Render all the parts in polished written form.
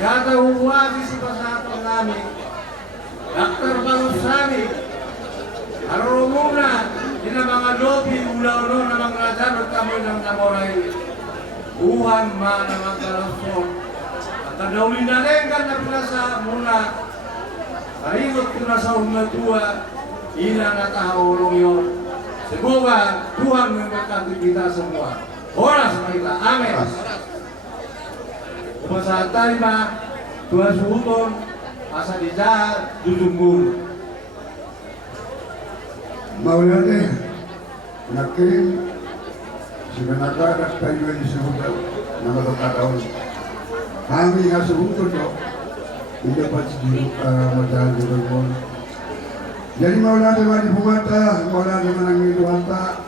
Yata huwagi si pasatong namin, Dr. Balusami, Arumuna, ina mga lobi, ulaw-no na mga rajan, at kamoy ng namoray, uhan ma na magkalasyon. At tadawin na lenggan na pinasa muna, karingot ko na sa umatua, ina na tahawulong yun. Semoga Tuhan memberkati kita semua. Oras kita, amin. Upasahan tayo na, Tuhan suhuton, asa di jahat, dudunggul. Maulana, nakin, sinanagadak tayo ni suhuton na matokataon. Kami nga suhuton do, hindi pa madahal di Balmon. Jadi Maulana mani bumata, Maulana manang iluhanta,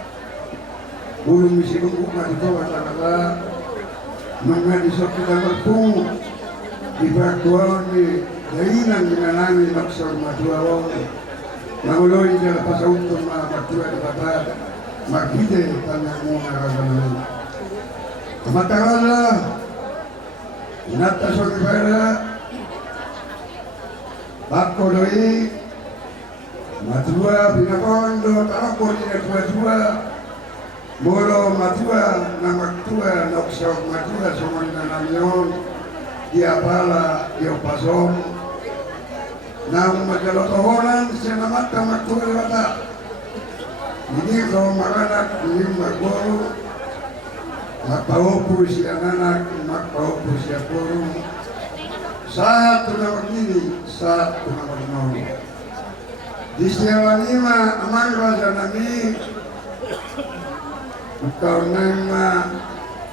bulong misikong umat ito, kata-kata, mga isok kita berpung, ibagtuawan ni Dainan dengan namin maksor maduawang, nanguloy niya pasauntong mga magtua di babat, magkite tanyang muna kaganalan. Kamatagala, inatasok ni Pera, bako doi, matua pinakondo, tako niya tua-tua, moro matua, na magtua, noksok matua, sumon na namyon, dia pala, dia pasom, nang magkalotohonan siya na mata magtua bata. Hindi ko makanak, hindi magoro, magpaupo siya nanak, magpaupo siya puro. Saat ito na magmini, saat ito na magmano. Di siya walima, amang raja nami, ikaw na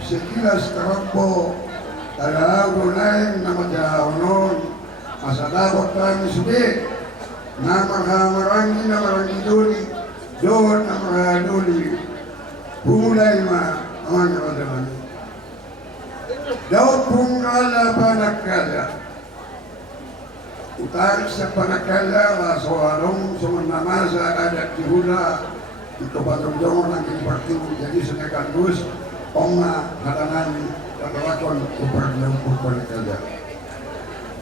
sekilas karakbo, talago na na madyahonon, masadabot kami subi, na makamarangi na marangi duli, doon na maraduli, pumulay amang raja nami. Daw pong kala panagkala, utarik sa panagkala, rasoalong sumanamasa adat dihula, ito patungdong ang kiniparting jadi senekandus, onga halangan lalakon upang daw pong panagkala.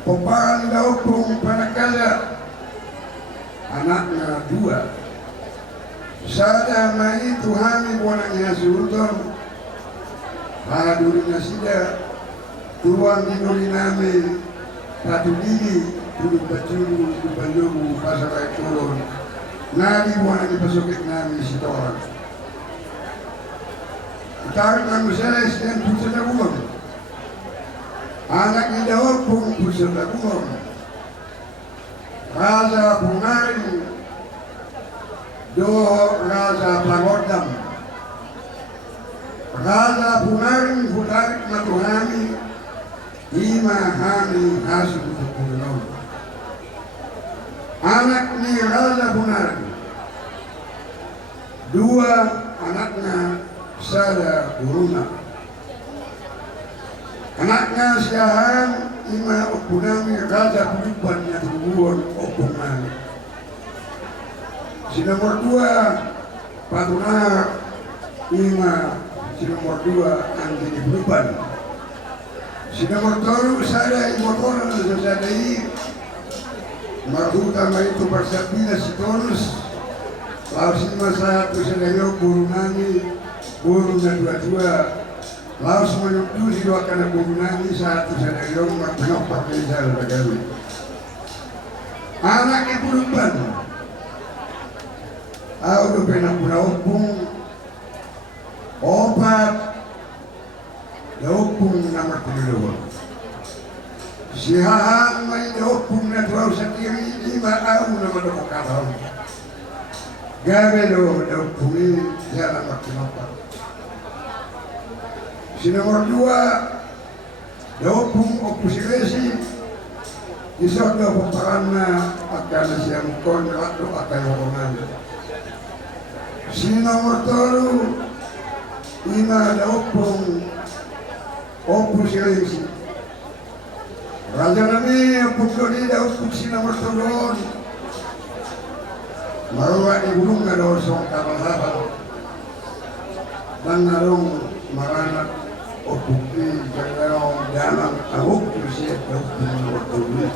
Pumpakan daw pong panagkala, anak na dua. Sada mai Tuhami buwan niya sultan, hadurin na sila, tuwang dinuli namin, patulili, tulog batulu, tubalungu, pasakay tulon, nari buwan ang ipasukit namin si Toran. Itarik ng Museles dan Pusa Daguang. Anak ni Dawag pong Pusa Daguang. Raza Pungarin, do Raza Pangordam. Raza Punarin Hutarik na Tuhami, Ima Hami Hasu Putukulon. Anak ni Raza Punarin, dua anaknya Sada Buruna. Anaknya siahan Ima Opunami Raza Pulipan yang tubuhan Opunami. Si nomor dua Patunah Ima, si nomor dua Anggini Pulipan. Si nomor tolu Sada Imotoran Zasadai Marhuta Maitu Persabila si Tonus. Laos lima satu Sadayo Burunami Burung na dua-dua, laos menuju si dua kana burunani satu Sadayo magpenok pakai jalan bagawi. Anak ibu lupan, aku penang punaupung, opat, daupung nama kedua. Si hahang may daupung na dua sendiri lima tahun nama dokokatau. Gabelo daupungin jalan magpenok. Si nomor dua, daupung opusiresi, isok daw pumparan na akan siyang kontrato akan warongan. Si nomor tolu, ina daupung opusiresi. Raja nami pukuli daupung si nomor tolu, maruwa ibulong na daw song kabalhaban. Dan narong maranat o bukti jangan dalam ahok siya daw pinawagtuli.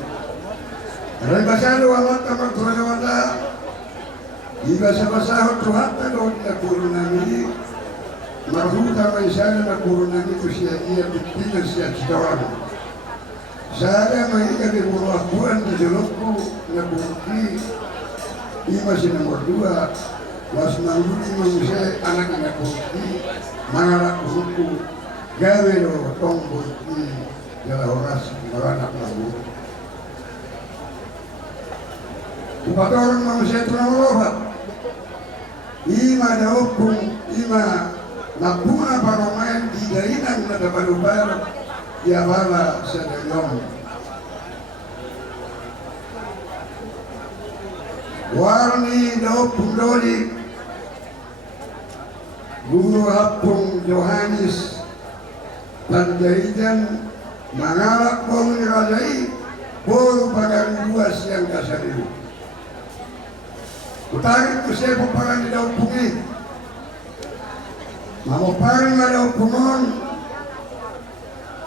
Aray basado amat na magtuwala iba sa basahot tuhat na doon na puro namin marhuta may sana na puro namin ko siya iya pipinas siya sitawan. Sana may ikalimuakuan na sulok ko na bukti ima si nomor 2 was mangguli manusia anak anak bukti mangalak buku gawe lo tong bukti jala horas maranak lalu upatoran manusia itu namorohat ima daupung ima napuna paromayan digainan na dabalubar ya bala sa dayong warni daupung doli Guru Hapung Johannes Panjaitan mangalak bong nirajai puro pagang luas yang kasariu. Utarik ko siya paparan ni daupung mamuparin nga daupungon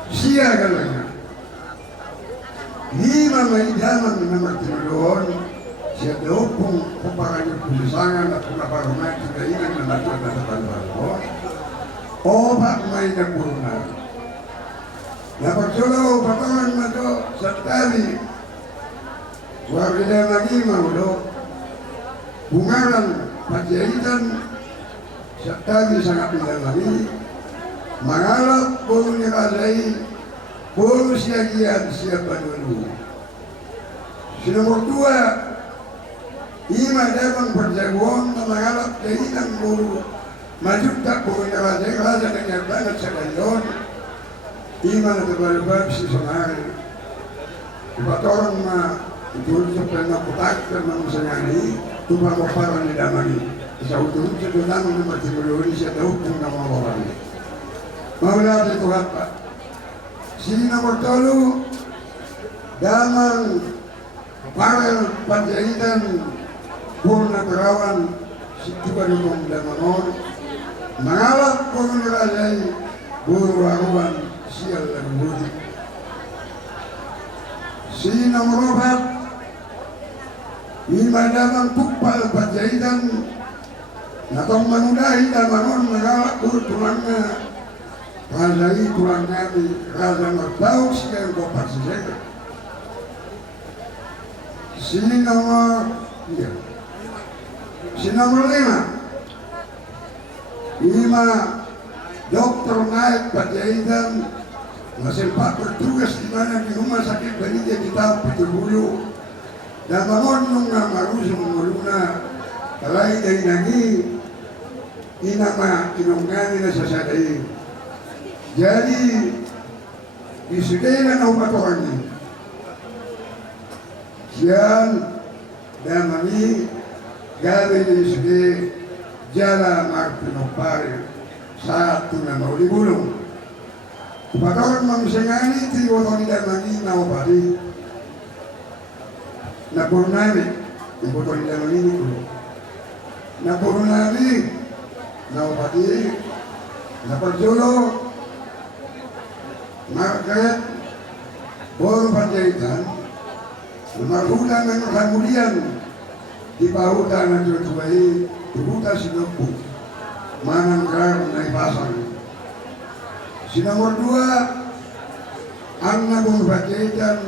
siya galang lima may daman na magtinuloon siya daupung paparan yung pulisangan at punaparunay kagainan na natanda sa palbaro o bak may napurunan napagsulaw paparan na to sa tali warila magimaw do bungaran pagyayitan sa tali sa kapilangani mangalap puro nirasay puro siya giyan siya panulu sinomor 2 ima dabang perjaguan na mangalap kainang puro majukta puro nirasay rasa ng banget sa kanyon ima na tabalubab si Sumari ipatorong na itulog sa panaputak ng mga sangani tumamuparan ni Damani sa utulog sa dulang na magtimulungan siya daw kung namawalan. Mawala ito hapa. Sino mortolo damang parang panjaitan puro na perawan si Tubalumong Damanon mangalap puro nirasay puro aruan siya lagbudi. Sino morobat lima damang pukpal panjaitan natong manudahi damanon mengalak tulangnya razai tulang nabi raza magbau siya yung kopak siya si nomor 5 dokter naik panjaitan masilpak bertugas di mana di rumah sakit Benija kita Pitululu dan bangun nung marusung muluna kalay day nagi inama inungani na sasaday jadi disudai na upatoran siyan damani gawe disudai jala marpinopare saat na maulibulong upatoran mamusengani tiwotoni damani na upari na purnami ibotoni damani ni kulo na purunali na upati na pagjulo market puro panjaitan marhutan ng kamulian di pahutan ng tutuway tubuta sinupu manang kar na ipasang si nomor 2 ang nagong panjaitan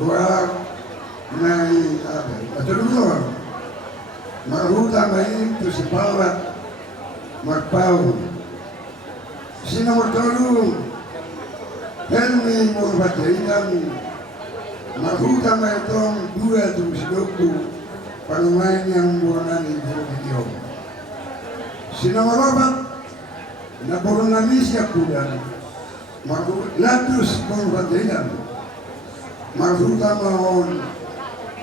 luar na atulungan marhuta main to si Paula magpao si nomor 3 Helmi Murbataitan marhuta may itong 2 to si Doku panumain yang buwanan ni Bukityo si nomor 4 na burunami siya kudan Latus Murbataitan marhuta mahon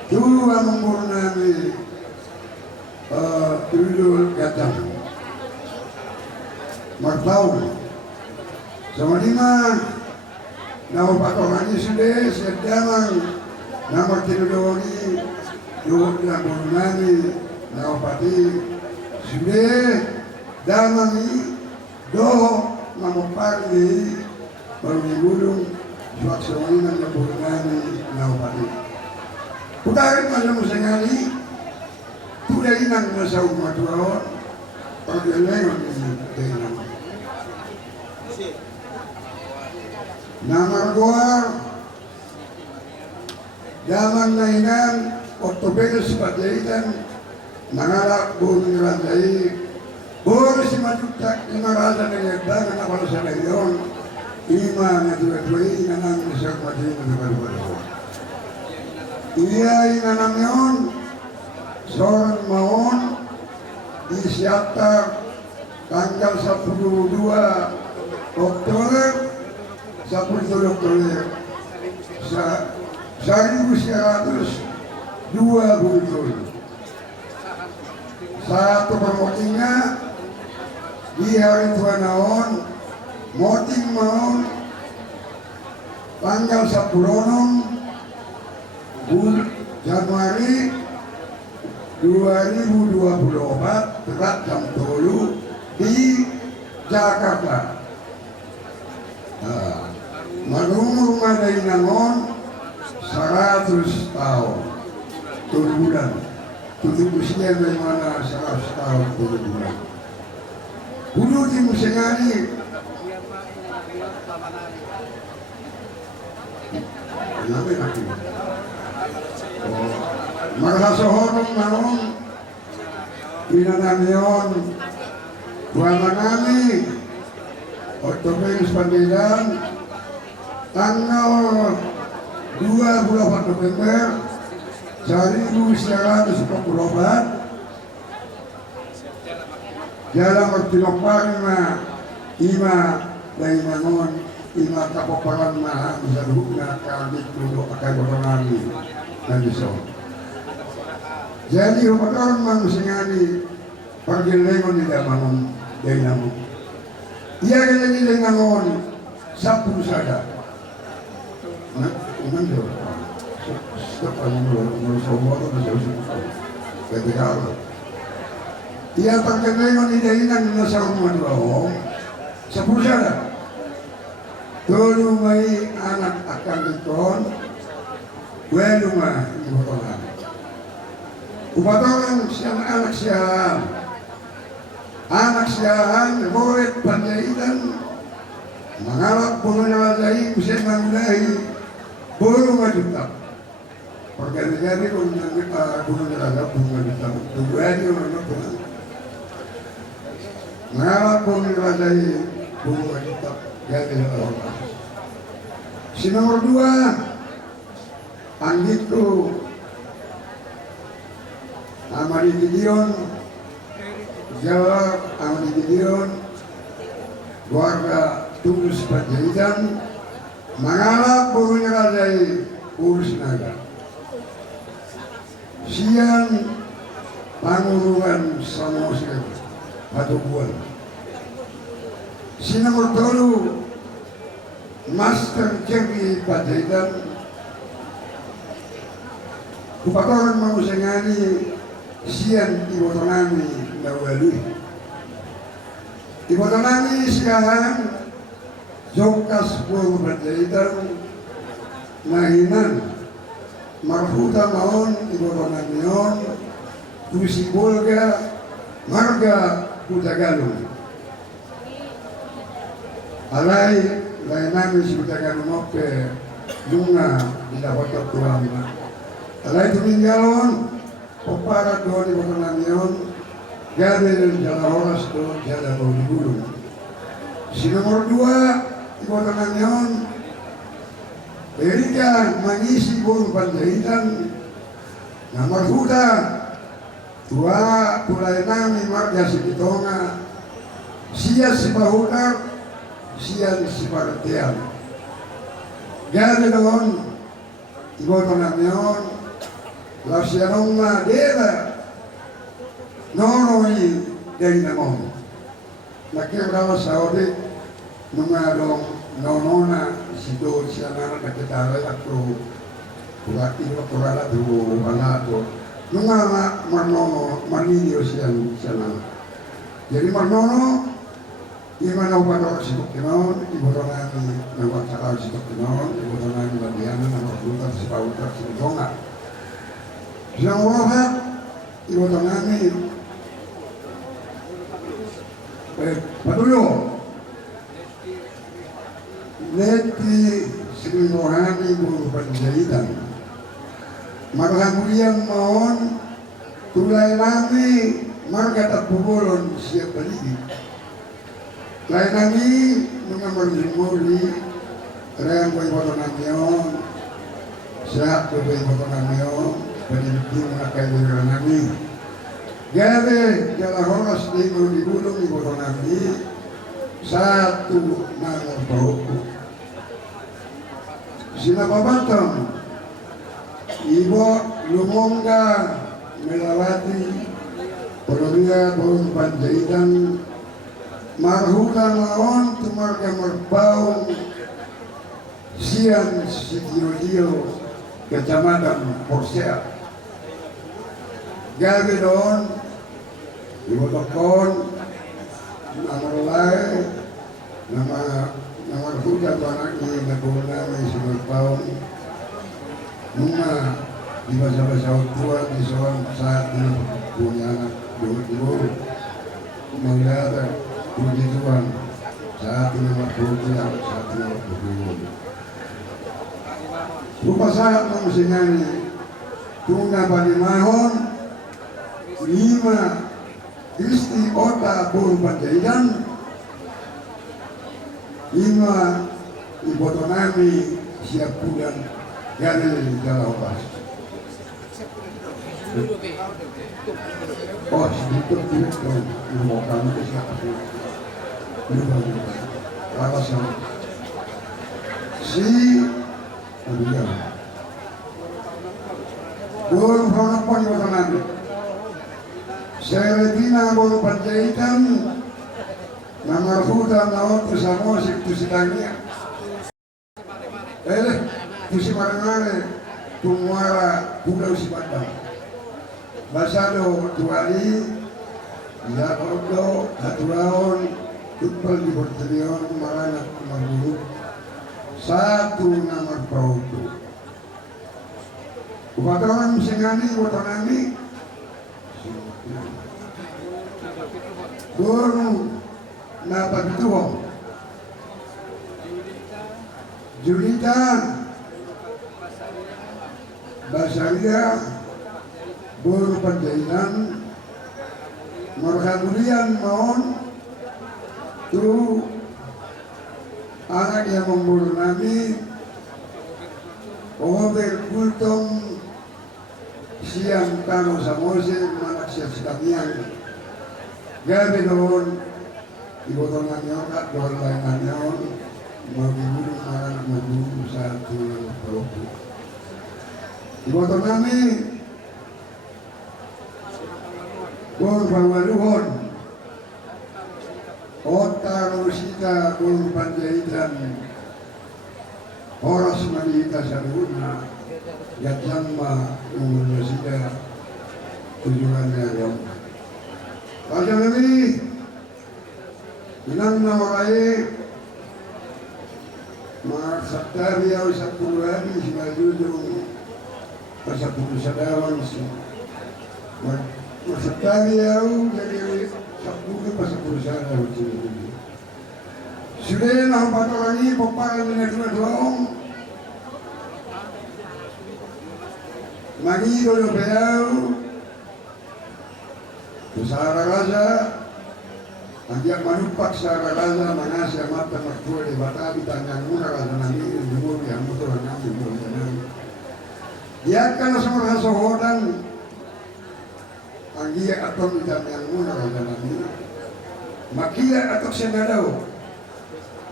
2 ang burunami Tulul Gatang Martau sama 5 na upatoran sudah sedang nomor 3 Luhut na burunani na upati sudah damang do mamupari baru digulung suak-suakinan na bulungan na upati. Putarin man mo sa ngali, tulay nang nasa umatuawan, pag-ilangon ni Dayna. Namargoar, damang na inan, ortopedos pataitan, nangalak buong nilanday, buong si Matuktak, imarada na nagdagan na pala sa ngayon, ima na tuway na nang isang matin na nagbalbalo. Iyay na nang yun, Soran Maon, isyata tanggal 12 Oktober, 10 Oktober, sa 1927. Sa ito pamotingnya, di hari tua naon, moting maon, tanggal 10 Januari 2024 tepat jam 7 di Jakarta. Marumur madai nangon 100 tahun 7 bulan. Tutup usia dari mana 100 tahun 7 bulan. Dulu di musim hari Marhasohorong naon pinanamion buwanangami Otomeus Pandidan tanggal 24 November 1924 dalam magtinokpang na ima dahil nangon ima kapaparan na sa loob na kagit tulo akay warangali na liso. Jadi umatawang mang singani paggilingon nila manong dahil nangon. Iya kaya nila nangon sa pusada. Uman yun. Stop ang mga somoto na sa usip ko. Kaya kaya iya paggilingon nila inang nasa umanuaw sa pusada. Tulo may anak akan ikon, welo nga ibotolan. Ubatolan siyang anak siyahan, buwet panjaitan, mangalap puno na lahi, kusay mangulahi, bulo majutak. Pagkali-kali kung puno na lahi, bulo majutak. Tuguhan yung ano po. Mangalap puno na lahi, bulo majutak. Gaya ng Allah. Si nomor 2, anggitku Amari Gideon, jawab Amari Gideon, warga Tulus Panjaitan, mangalap burunya kadai urus naga. Siang pangurungan Samosir Patubuan. Si nomor 2, Master Jerry Panjaitan, kupatoran mausangani sian ibotonami nawali. Ibotonami siyahan Jokas Puro Panjaitan nahinan marhuta maon ibotonami yon kusibolga marga kutagalong. Alay namin si kutagalong ope lunga dilawatak tuwama. Alay tuminggalon, para doon ibo ko lang yun, gari ng jala oras doon, jala doon gulong. Si nomor 2, ibo ko lang yun, Erika mangisi buong Panjaitan, na marhuda, tulay namin marga si Kitonga, siya si Bahudar, siya si Paratian. Gari doon, ibo ko lang yun, Lasyanong madera nonoy dari namon. Nakirala sa audit nung adong nonona si do siya na nakitala ako kulati ko kurala do balato. Nung nga marnono manilyo siya na. Jadi marnono Imana upano sitok kinon, ibotonan nawak sakal sitok kinon, ibotonan latihan nawak lutar si pautar si donga. Siang wabak, ibotonan patuyo. Leti Sri Rohani Guru Panjaitan. Marhamuriang maon tulay nami marga pugolon siap balik. Lain nami nunga marjumuri reyang koy botonan yon sehat koy botonan yon peneliti mengakai dengan nami. Gabe jala horas di gulung di botonan satu nama bauku. Sinababatang ibu lumongga melawati Purwia Bung Panjaitan marhuka lawan tumarga merbaung siang Sidio Kecamatan Porsea gawe don ibu tokon nama lain nama hujan anaknya naguna may sumagpaong nunga di basa-basa tua di soal saat ini punya anak dulu melihat puji Tuhan saat ini waktu saat ini waktu dulu rupa saat manusianya tungga bani mahon 5 isti kota Buru Panjaitan 5 ibotonami siap bulan dari dalam pas. Oh, sedikit dong, mau kamu ke siapa sih? Alasan si dia Buru Panjaitan ibotonami Seretina Buru Panjaitan nama hutan laut bersama tu sidangnya. Tu si marangare tumuara pulau si Padang. Basado tuari ya kodo aturaon tutpal di Bortelion marana magbulu satu nama pautu. Upatoran singani botonani Guru napagtuho Julita Basaria Buru Panjaitan marhamurian maon tu anak yang memburu nami over kultong siang tano sa mose manak siya sikamian gabi doon ibotonan nyo at doon nyo magigulong marang magulong sa tulang paupo. Iboton namin kung pangaluhon Ota Rosita Buru Panjaitan oras malita sa luna Yatlamma Universidad tujuan niya Raja Nabi ilang na maray mga saktaryaw sa puluhan sinajudong sa pulusadawan mga saktaryaw jadi sa puluhan pa sa pulusadawan sinajudong sudah ang patulangi paparan na doong magigolo bayaw Kusara Raja Andiak manupak sa Raja manasya mata maktua di Batabi tanyang muna Raja nami jumur yang mutul nami jumur nami. Dia kan semua sohodan anggia atom tanyang muna Raja nami. Makia atok senadau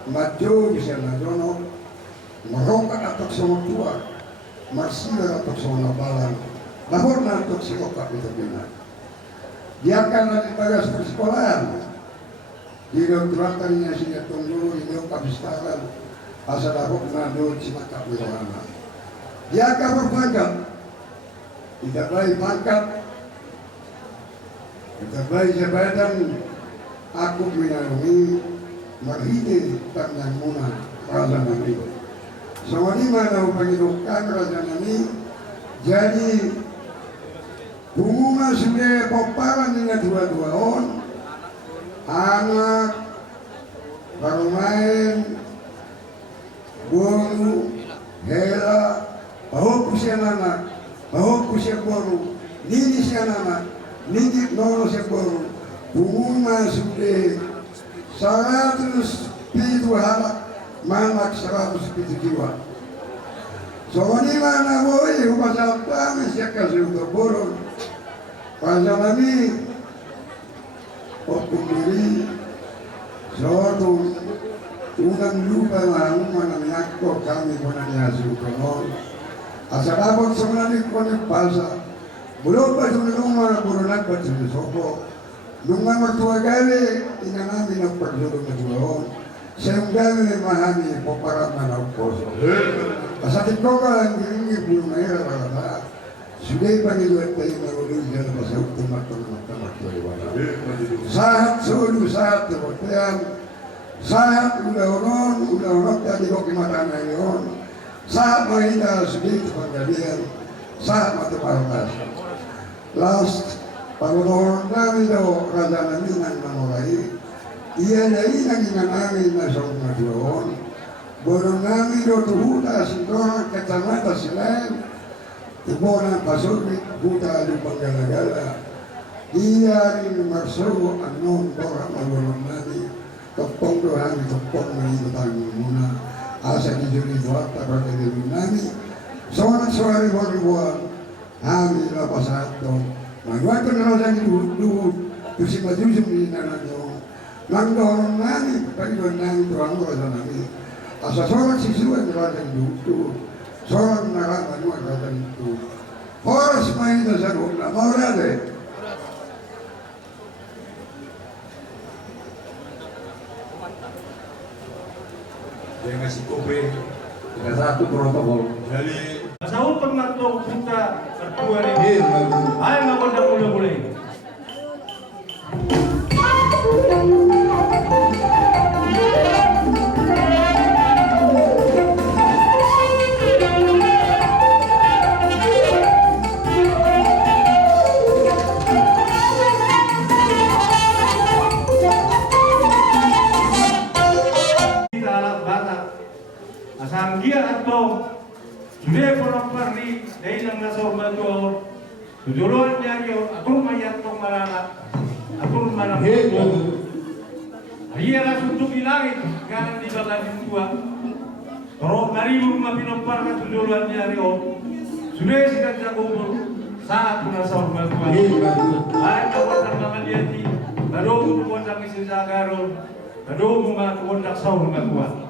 majo bisa nadono merongka atok sama tua marsila atok sama nabalan lahor na atok sikokak itu benar. Dia akan nanti bagas persekolahan. Di dokteran niya siya tunggu di kapistaran asa darok na doon si Makap Wirohana. Dia akan berpangkat. Tidak baik pangkat. Tidak baik jabatan. Aku mengalami marhide tanyang muna raja nami. So manima na upangilukkan raja nami, jadi bunga sudah poparan dengan dua-dua on, anak baru main, boru, hela, bahwa kusian anak, bahwa kusian boru, nini sian anak, nini nono sian boru, bunga sudah 107 halak, manak 107 jiwa. So manima na boy, humasal kami siya kasi untuk boru. Pasal kami pembeli suatu unang lupa lang manangyakko kami manangyasi ukanon. Asal dapat sebenarnya konek palsa. Belum pasal rumah burunan pasal sopo. Nungang mertua kali ina namin ang pagsulong na tuwaon. Siyang kami mahami paparamman ang poso. Asakit ko ka lang giringi bulong na ira rata. Sudah pangiluat tayo marunong dyan na sa tumatang magkamakiwala. Sahat solo, sahat temotean, sahat ulah-ulah tadi ko kimatana yon. Sahat mahina sudah panggalian, sahat matapartas. Last, pagod namin daw raja namin ang mamuray. Iyan ay naging namin na sa mga doon. Borong namin daw tuhutas, doon katamata sila. Ibu na pasuri buta di panggalagala. Dia rin marso anon bora malulong nadi. Topong dohan topong mahitang muna. Asa di juri doat tapos di nami. Soalnya suari boribuan. Kami lapas ato. Magwat na rasan dulu tusi majusum di nananyo. Nang dorong nami pagidon nami tuang rasan nami. Asa soalnya sisuan rasan dulu. Seorang naraman wajah itu horas main dasar umna mau ada Dia ngasih kopi dengan satu protokol. Jadi Saud pengatur kita berdua ini. Ayo ngomong dah boleh. Sanggia atau sudah porong perli dari yang ngasih bantu tujuan nyayo atur mayat tong malala atur malam dia langsung tuh bilangin kan di bagian dua terus dari rumah pinopar kan tujuan nyayo sudah sikat jago saat ngasih bantu ada kawan nama dia di baru kontak isi jagaron baru mau kontak sahur bantuan.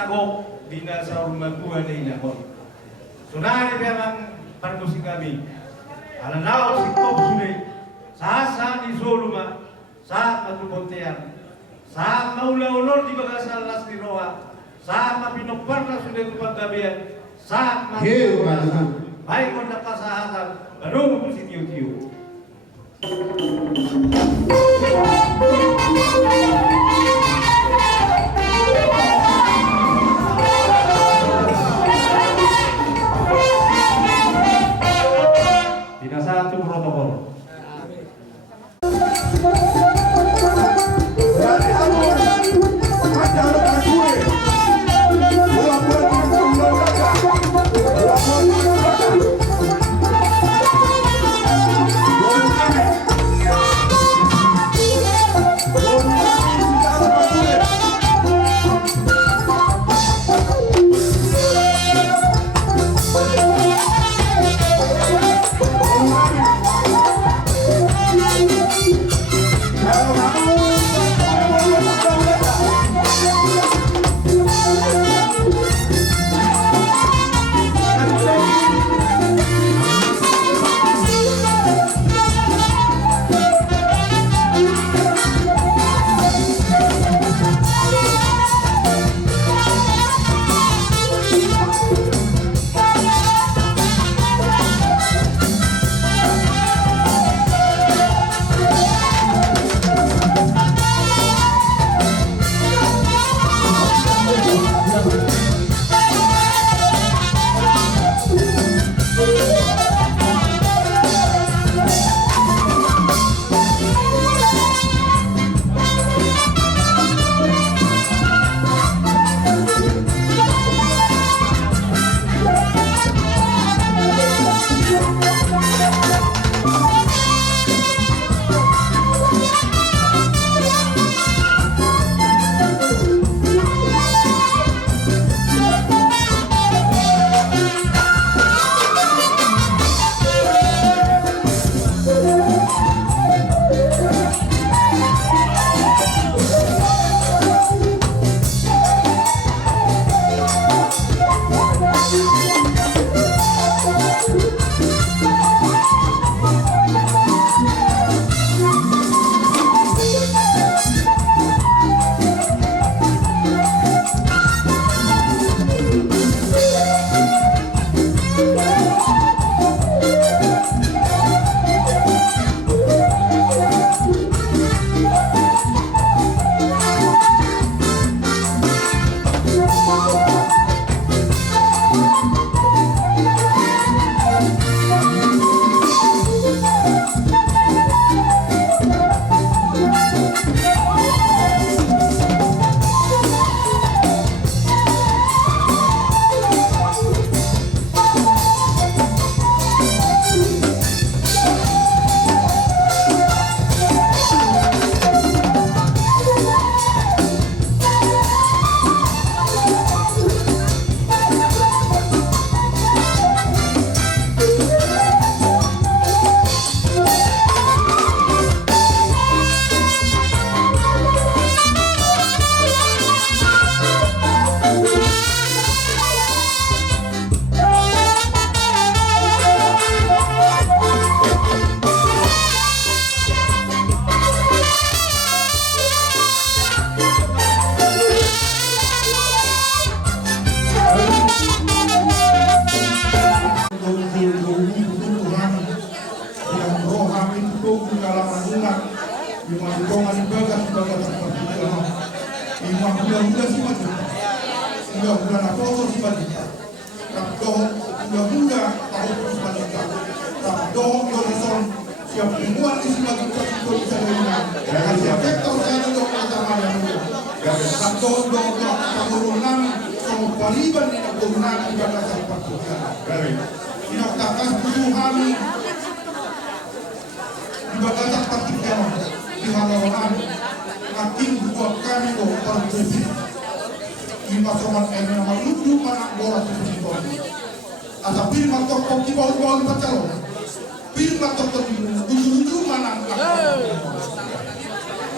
nagok di nasa rumah tua ni nakon. Sunari memang perkusi kami. Alanau si kop sudah sasa di Soluma, sa matukontean, sa maula-ulur di bagasal las di roa, sa mapinoparna sudah kupagabian, sa mapinoparna, baik kondak kasahatan, baru si tiu-tiu. Tidak satu protokol.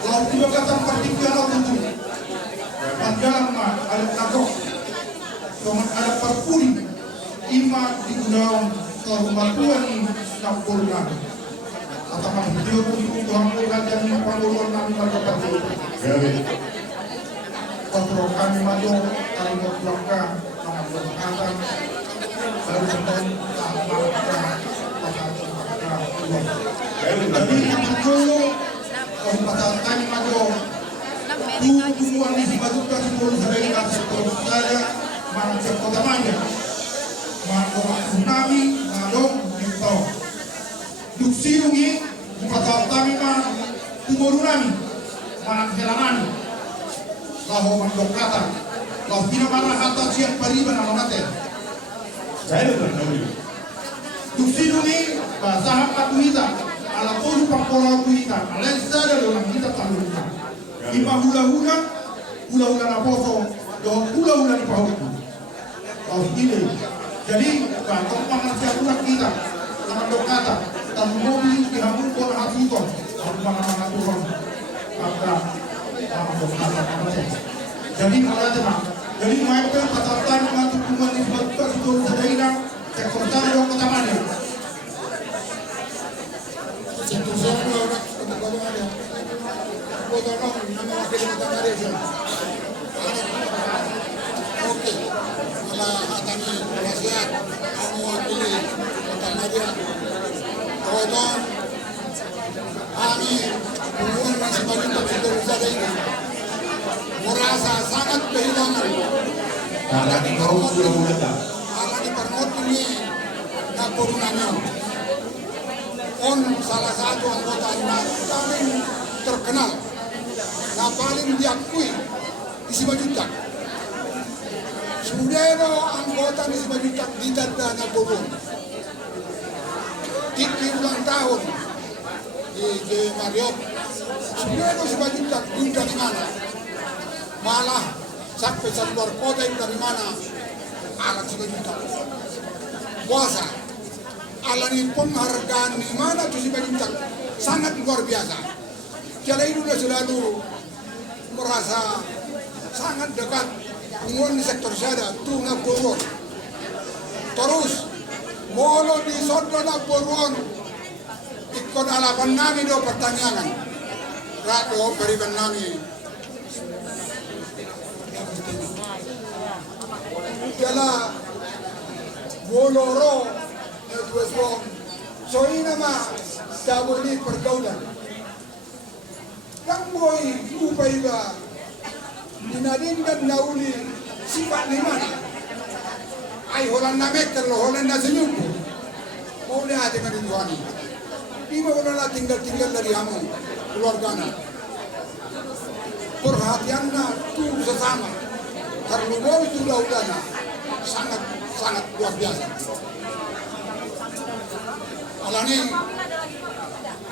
Kalau tiba kata partikan itu, panjang mah ada takut. Dengan ada perpuni ima digunakan kehormatan nampurna atau video untuk hampurkan dan panguluan kami pada perpuni kontrol kami maju kami berkelakkan dengan berkatan lalu kemudian jadi dulu kehormatan kami maju hubungan di Sibajuka sebelum saya kasih saya manusia kotamanya Mako tsunami ngalong dito. Duksilungi mukatawtami man tumurunami manang helangan. Laho mandokrata. Laho pinamana hata siang pariban alamate. Saya tahu. Duksilungi bahasa patuhita ala polu pangkola kuita alensa dalam kita talunta. Ima hula-hula naposo do hula-hula di pahuku. Laho ini jadi kalau pengertian ulang kita dengan dokata dan mobil dihamil pun hati itu mana turun ada dokata jadi kalau ada jadi mereka peserta dengan dukungan di sebuah seluruh daerah sektor dong ketamanya sektor siapa orang untuk ada potong nama wakil ketamanya oke hatani wasiat mewakili Kota Madia Tolong kami hubungan masih banyak tersudah wisata ini merasa sangat kehilangan karena di permot ini Naporunanya on salah satu anggota yang paling terkenal yang paling diakui di Sibajuta Sudero anggota di Sibajuta didadana Bogor. Tiki ulang tahun di Mariot. Sudero Sibajuta dari mana? Malah sampai luar kota dari mana? Alat Sibajuta. Puasa. Alani penghargaan di mana tuh Sibajuta sangat luar biasa. Jadi itu selalu merasa sangat dekat. Penguan di sektor sada tu Napoleon. Terus molo di sodro Napoleon ikon alapan nami do pertanyaan. Rato periban nami. Jala boloro netwesbo. So ina ma dabuli pergaulan. Kang boy upay ba dinadingan nauli sifat ni mana? Ay holan namek kalau holan na senyum. Mau lihat dengan tuani. Di mana tinggal dari kamu keluarga na. Perhatiannya tu sesama. Karena mau itu laudana sangat luar biasa. Alani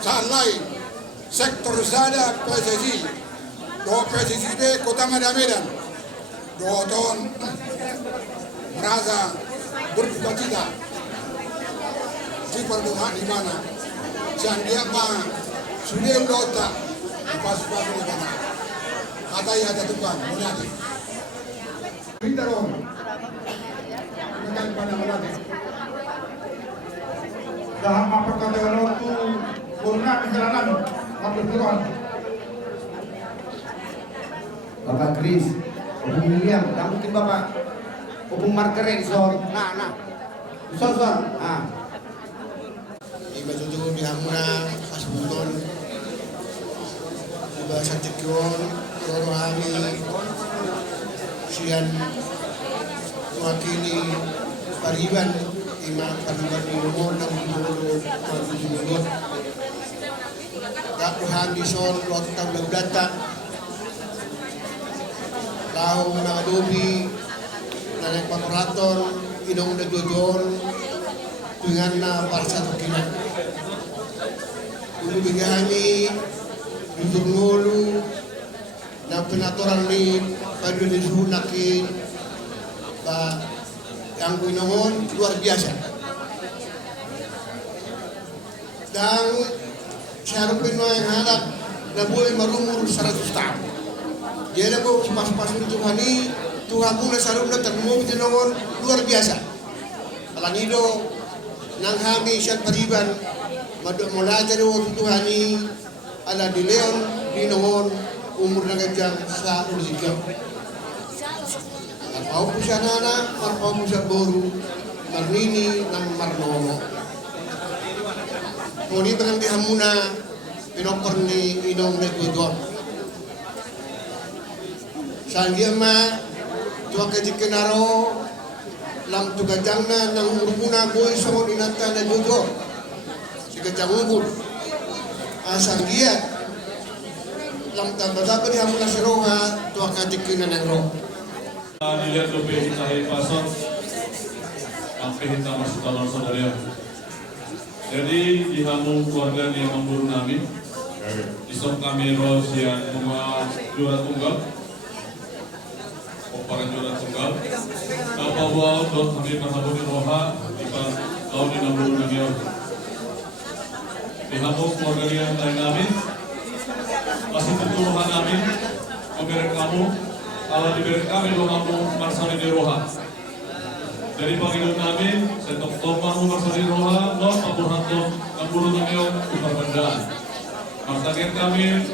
saat lain sektor sada PSSI. Do PSSI Kota Medan, do tahun merasa berduka cita di perdomaan di mana, jangan dia mah sudah dota pas di mana, kata ya ada Tuhan, mulai. Kita dong, kita pada mulai. Dalam apa perkataan waktu purna perjalanan waktu Tuhan. Bapak Kris, Opung William, tak mungkin Bapak Opung Margaret, Sor. Nah. Sor. Iba tutu bihamuna asbuton. Iba satikyon, rohani, sian wakili pariban, imam pariban di umur 60 Dapuhan di Sol, waktu tambah data. Tahu na adobe na nagpaparator inong nagdodon dengan na para sa tukinan. Umibigani yung ngolo na pinatoran ni Padunisunakin ba ang Pinoon luar biasa. Dan siya rin Pinoy ang hanap na buhay marumur 100 tahun. Dia ko pas-pas itu hani Tuhan mula sarung na termo tinongon luar biasa. Alangido nang hami siya pariban mula taro Tuhani ala di Leon dinongon umur na gajang sa ulisikyo. Marpaw po siya nana, marpaw po siya boru, marnini ng marnomo. Ngunit ang dihan muna pinokor ni Inong Ecuador. Sanggiang ma, tuwa kajikinaro, lam tugajang na ng urmuna boy sa mga inanta na Ecuador. Si kajang ungkul. Sanggiang, lam tabata-bata dihan muna si Roha, tuwa kajikinan ng Roha. Dilihat lo pehita hai pasok, ang pehita masuk dalam saudara. Jadi di hamu keluarga yang memburu namin, isok kami ros yang mga juara tunggal, para juara tunggal. Kapawa dot kami berhabur roha di tahun ini memburu namin. Di hamu keluarga yang lain namin, masih tertuhan namin, memberi kamu. Allah diberi kami lo mampu marsali di roha. Dari panggilan namin, setok mampu marsali di roha, lo papur hanto, kampuru namyo, uparbandaan. Martakin kami,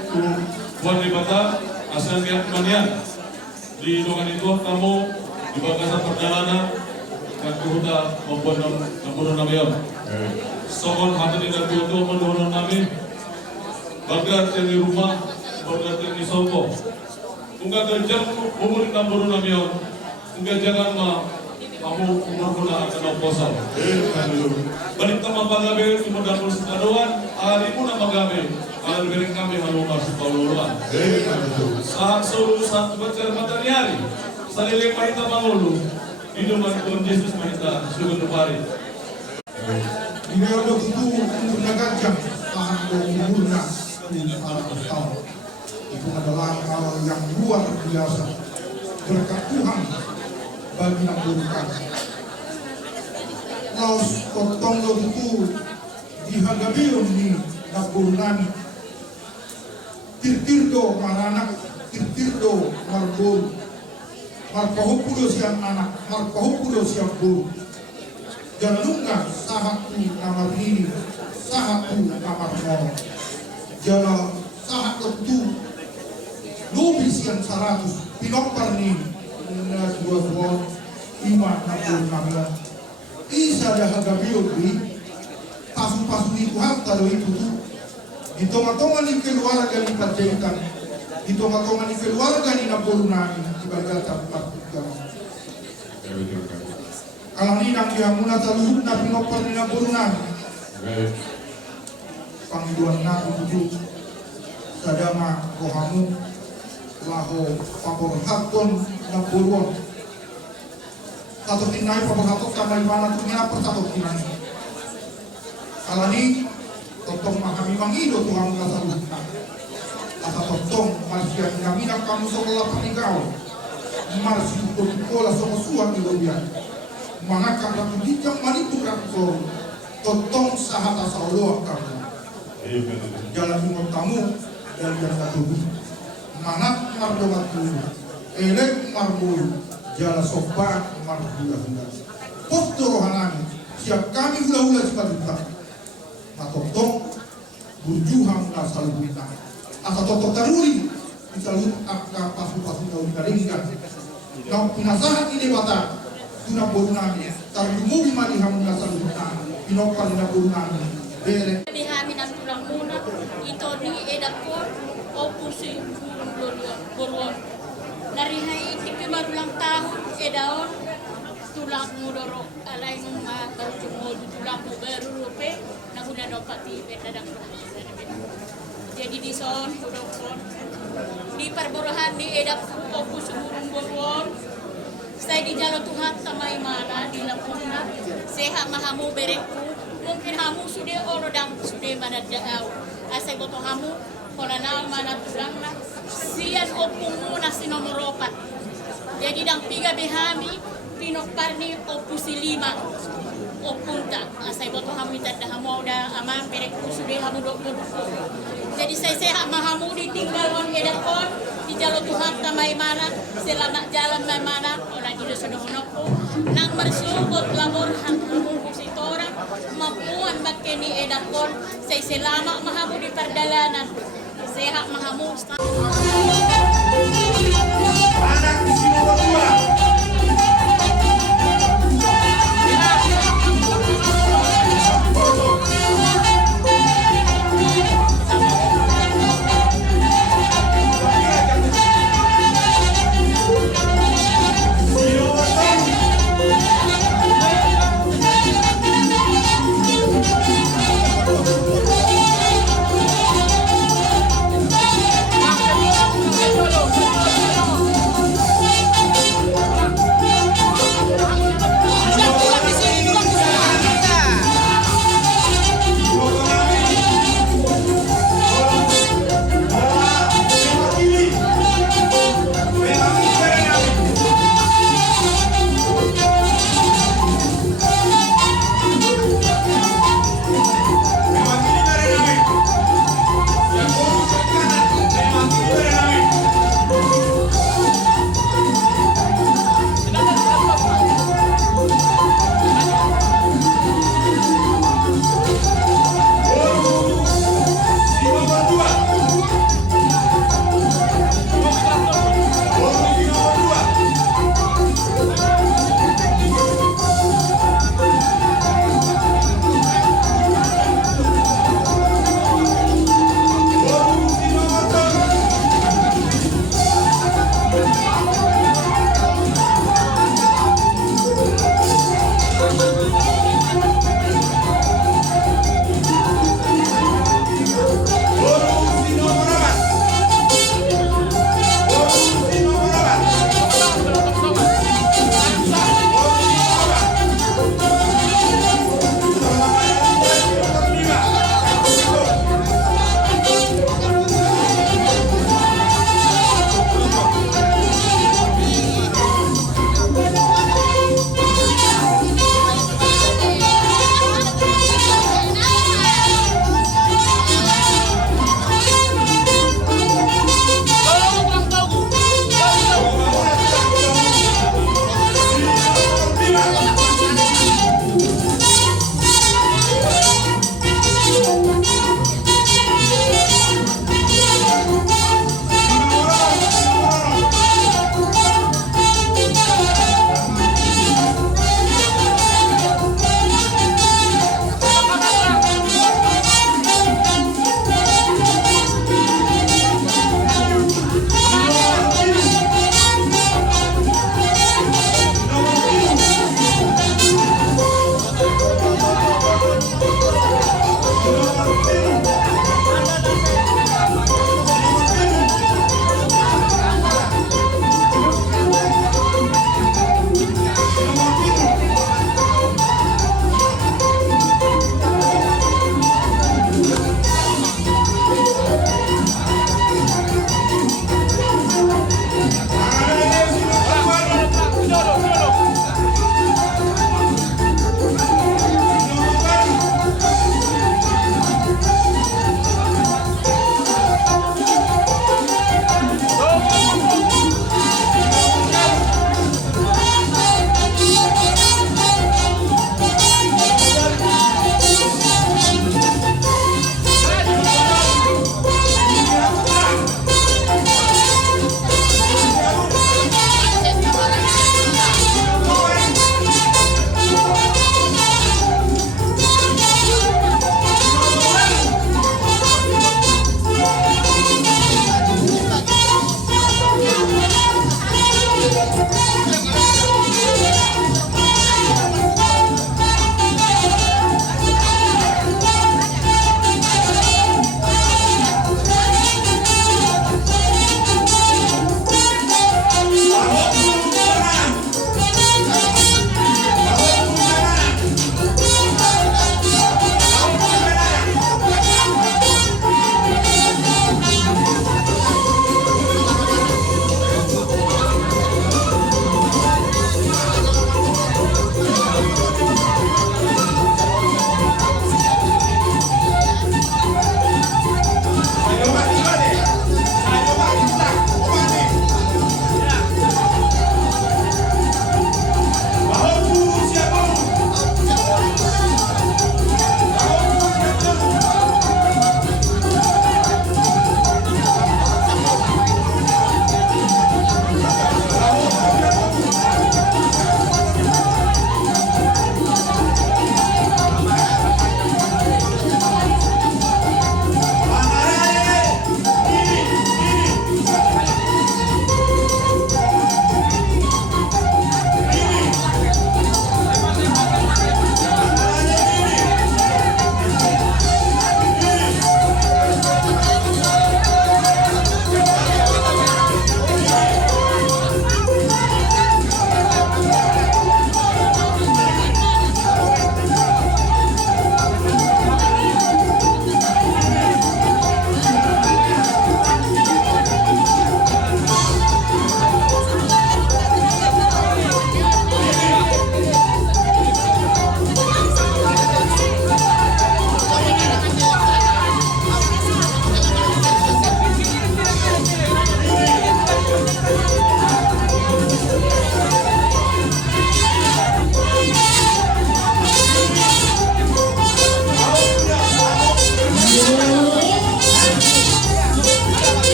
buat di bata, asal lihat kemanian. Di dongan itu kamu, di bagasan perjalanan, dan kuhuta membuat kampuru namyo. Sokon hati dan kuhutu menurun namin, bagat yang di rumah, bagat yang di soko. Unga gajang umur 60 namion, unga jangan kamu umur pula akan oposal. Balik sama bagabe umur dapur sekadoan, hari pun nama bagabe, hari bering kami halu masuk pauluan. Saat solo saat baca materi, saliling mahita mangulu, hidup Tuhan Yesus mahita sugun tepari. Ini ada itu umur gajang, tahan umurnya tahun. Itu adalah hal yang luar biasa berkat Tuhan bagi yang berkat. Laos potong lo itu dihagabion ni naburnani tirtirdo maranak tirtirdo marbur marpahupulo siyang anak marpahupulo siyang buru janunga sahatu namarnini sahatu namarmono jala sahatu Lubis yang 100 pinokpar ni na 2 iman na purnamyon. Isa dah hagabiyo di pasu-pasu ni Tuhan talo itu tu. Ditong-tongan ni keluarga ni pajekan. Ditong-tongan ni keluarga ni na purnami ibagat tempat agama. Kalau ni nang dia muna taluhut na pinokpar ni na purnami. Panggiluan na tujuh sadama kohamu laho papor hakon na buruan satu tinai papor hakon sama imana tu ngina persatu tinai alani totong mahami mangido Tuhan kasalutna asa totong marsian kami nak kamu sekolah panikau marsi sekolah sama suan di lobian mangakam ratu dijang manitu rakor totong sahata sauloa kamu jalan imam tamu dan jalan tubuh manat mardomat dulu, elek marbul, jala sobat marbula-hula. Posto rohanami, siap kami hula-hula sebaliknya. Matotong, burjuham na salubina. Asa totok taruri, disalut akka pasu-pasu daun garinggan. Nau pinasahan ini bata, tuna borunami, tarjumubi maliham na salubina, pinokal na borunami, bere. Bihami na tulang muna, ito ni edakor, opusin Borwon. Narihay iti marulang tahun edaon tulang mudoro alay mga barjumod tulang mo berurupe naguna do pati betadang. Jadi di son tudokon di perborohan di edak opus burung Borwon. Saya di jalan Tuhan tamay mana di lapuna sehat mahamu bereku mungkin hamu sudah orodang sudah mana jauh asai boto hamu Kola na mana tulang na siyan opung muna sinomoropat. Jadi dang tiga behami pinokpar ni opusi 5 opunta. Asay boto hamu itad dah hamu da aman perek sudah hamu 20. Jadi saya mahamu ditinggal on edakon di jalo Tuhan tamay mana selamat jalan may mana o na dito sa dohonok ko nang marsugod labor hanggang kusitora mapuan bakeni edakon say selama mahamu di perdalanan sehat mahamu Anak di sini berdua.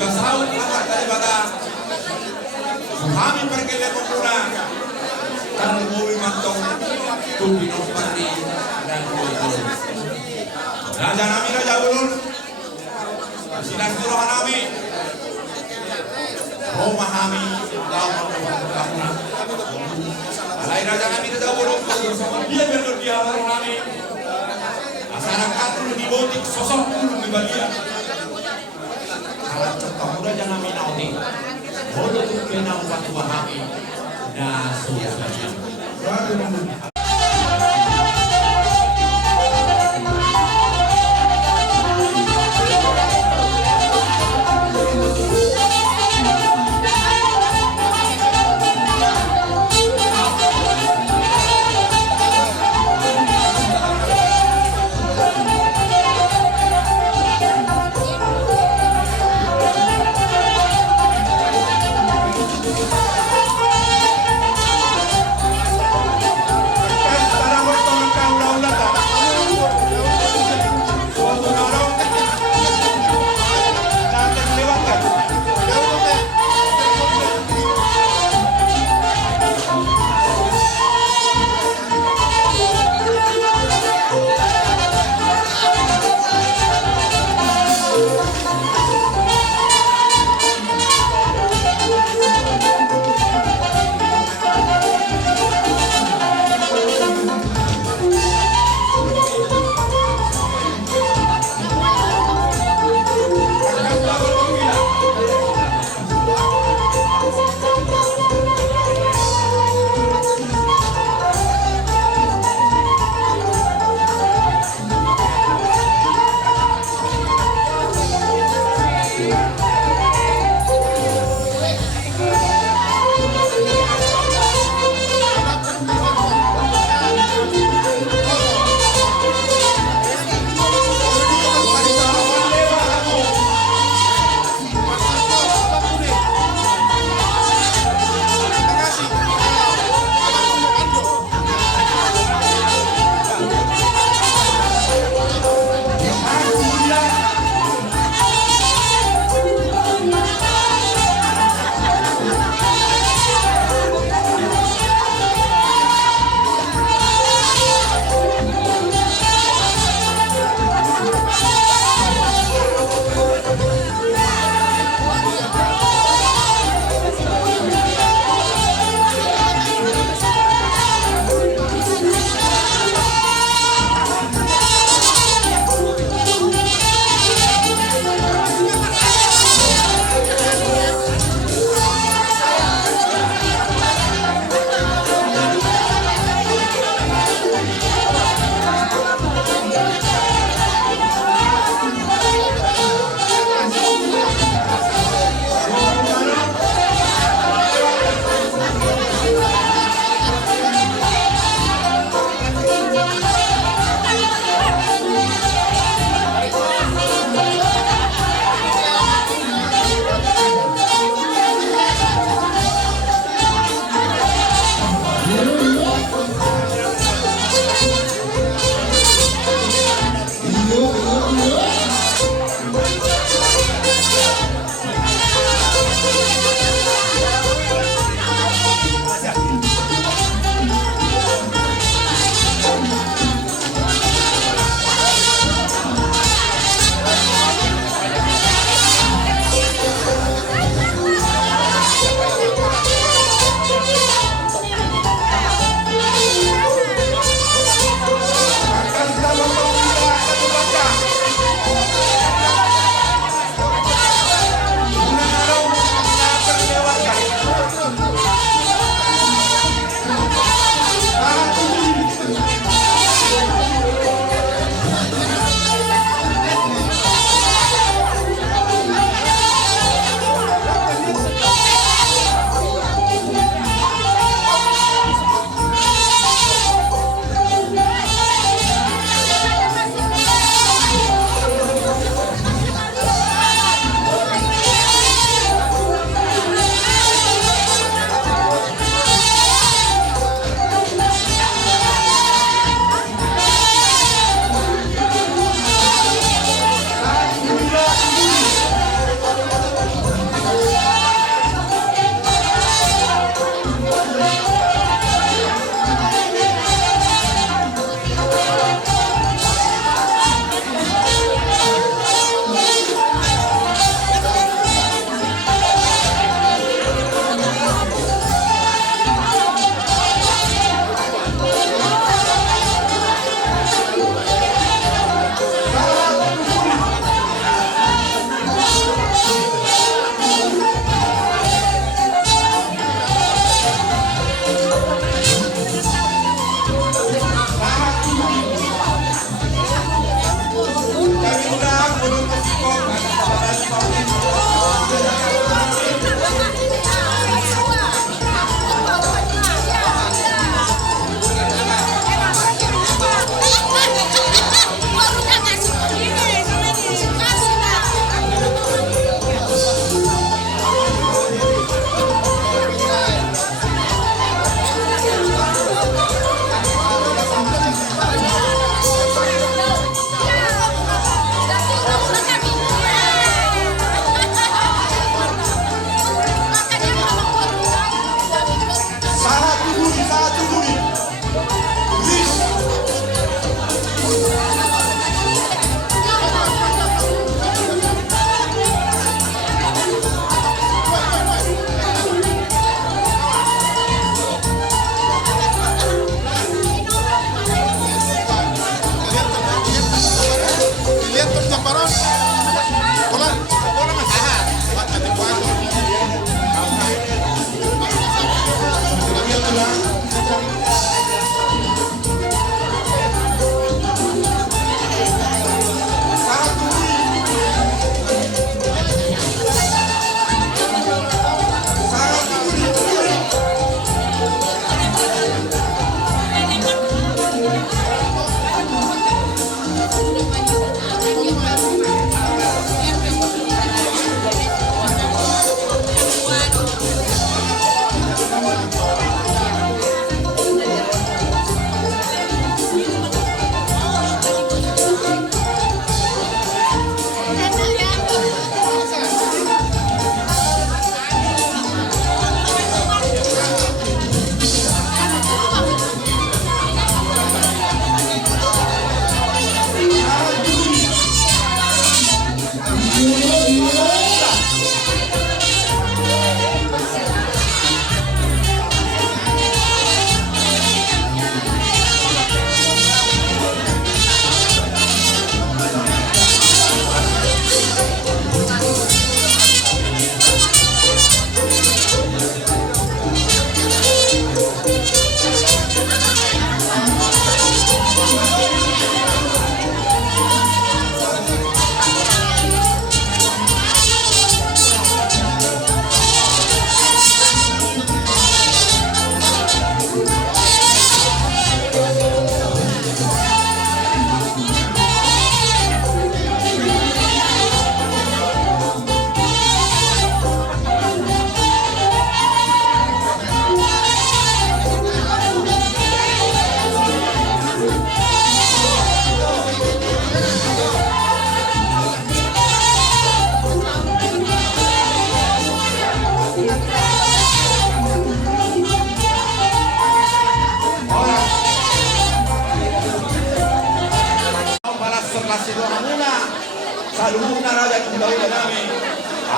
Ikasahut anak daripada kami pergi muna karena umuwi mantong tubig pati dan kultur. Raja nami Raja Ulun sinasuruhan nami memahami lawan kamuna. Alai Raja nami Raja Ulun dia benar dia baru nami masyarakat dulu dibotik sosok dulu di bagia. Kalau contoh Raja nami nauti bodoh tu kena waktu memahami dan susah.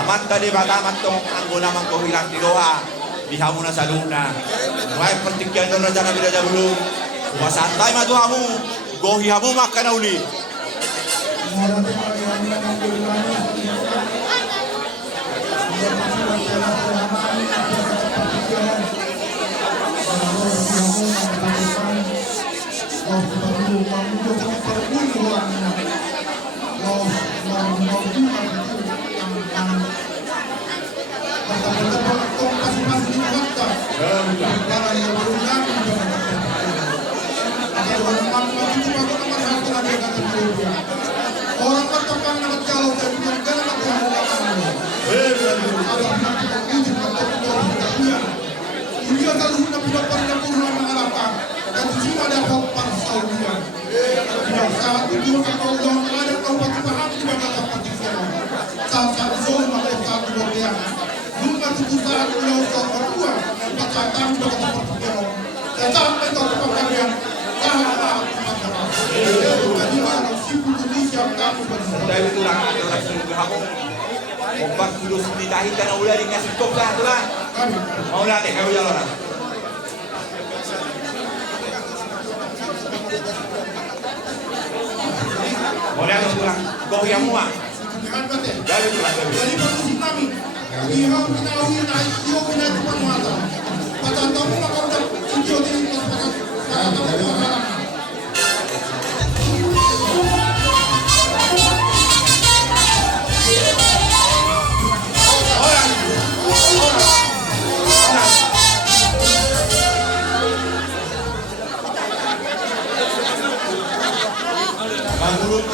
Amat tadi batamat tong anggo namang ko hilang tiroha. Diha mo na sa luna. May pertikyan doon raja kami raja belum. Masantay matuhamu. Gohihamu makan na uli. Orang bertekan dengan kalau dan negara Ini akan sudah tidak pernah pulang mengalahkan dan cuma dapat persaudian. Tidak saat itu kalau ada kabupaten paham juga dapat partisan. Saat zona kota kemudian bunga itu saat pulau kedua pecahkan dapat partisan. Dan sampai ke kemudian sangat jadi mana sibuk Indonesia kamu bersama. Dari tulang ada orang suruh kamu. Obat kudu ditahin karena ulah di ngasih top lah tulang. Mau latih kamu jalan. Mau lihat tulang. Kau yang muak. Dari tulang. Dari produksi kami, ihau kinawi naik, ihau kinaik depan mata. Pada tamu maka udah hijau di atas pada tamu masalah. Menurut